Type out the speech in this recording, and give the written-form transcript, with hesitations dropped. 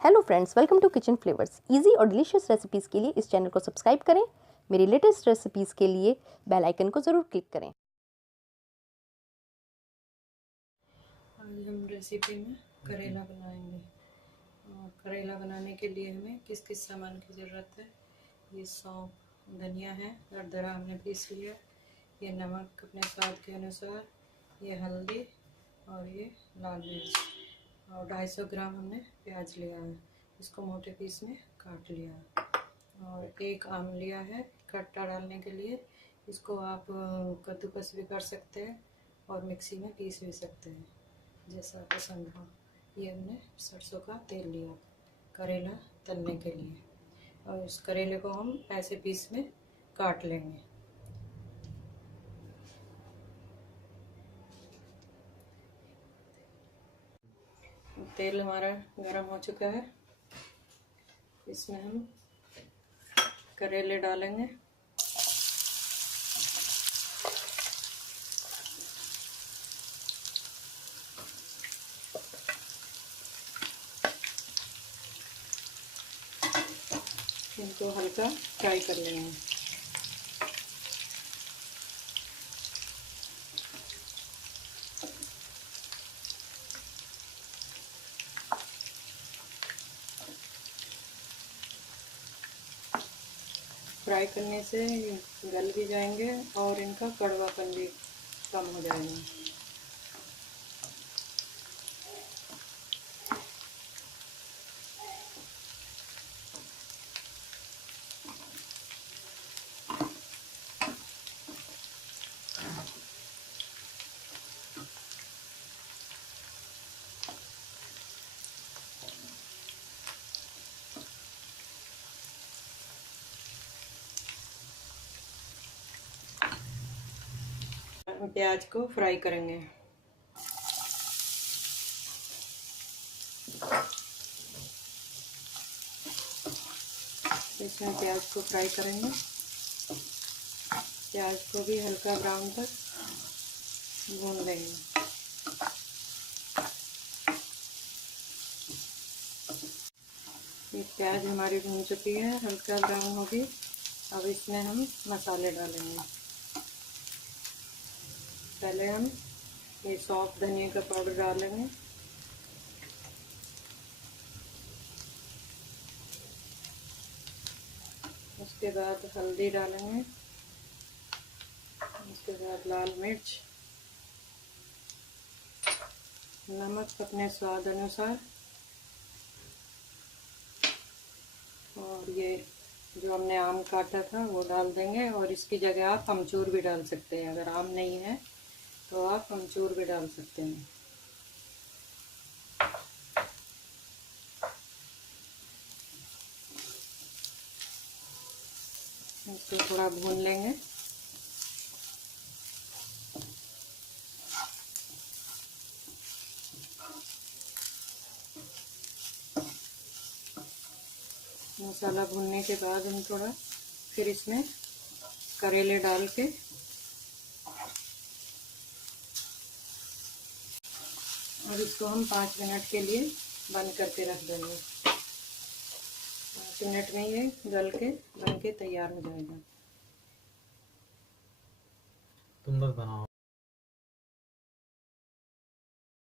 Hello friends, welcome to kitchen flavours. Easy और delicious recipes के लिए इस चैनल को सब्सक्राइब करें। मेरी लेटेस्ट रेसिपीज़ के लिए बेल आइकन को ज़रूर क्लिक करें। आज हम रेसिपी में करेला बनाएंगे। और करेला बनाने के लिए हमें किस किस सामान की ज़रूरत है। ये सौंफ, धनिया है, दरदरा हमने पीस लिया। ये नमक अपने स्वाद के अनुसार, ये हल्दी और ये लाल मिर्च, और 250 ग्राम हमने प्याज लिया है, इसको मोटे पीस में काट लिया है। और एक आम लिया है खट्टा डालने के लिए। इसको आप कद्दूकस भी कर सकते हैं और मिक्सी में पीस भी सकते हैं, जैसा पसंद हो। ये हमने सरसों का तेल लिया करेला तलने के लिए, और इस करेले को हम ऐसे पीस में काट लेंगे। तेल हमारा गरम हो चुका है, इसमें हम करेले डालेंगे। इनको हल्का फ्राई कर लेंगे। फ्राई करने से गल भी जाएंगे और इनका कड़वापन भी कम हो जाएगा। प्याज को फ्राई करेंगे। इसमें प्याज को फ्राई करेंगे। प्याज को भी हल्का ब्राउन तक भून लेंगे। ये प्याज हमारी भून चुकी है, हल्का ब्राउन होगी। अब इसमें हम मसाले डालेंगे। पहले हम ये सौंफ धनिया का पाउडर डालेंगे। उसके बाद हल्दी डालेंगे। उसके बाद लाल मिर्च, नमक अपने स्वाद अनुसार, और ये जो हमने आम काटा था वो डाल देंगे। और इसकी जगह आप अमचूर भी डाल सकते हैं। अगर आम नहीं है तो आप अमचूर भी डाल सकते हैं। इसको थोड़ा भून लेंगे। मसाला भूनने के बाद हम थोड़ा फिर इसमें करेले डाल के और इसको हम 5 मिनट के लिए बंद करके रख देंगे। 5 मिनट में ये गल के बन के तैयार हो जाएगा। तुम बस बनाओ।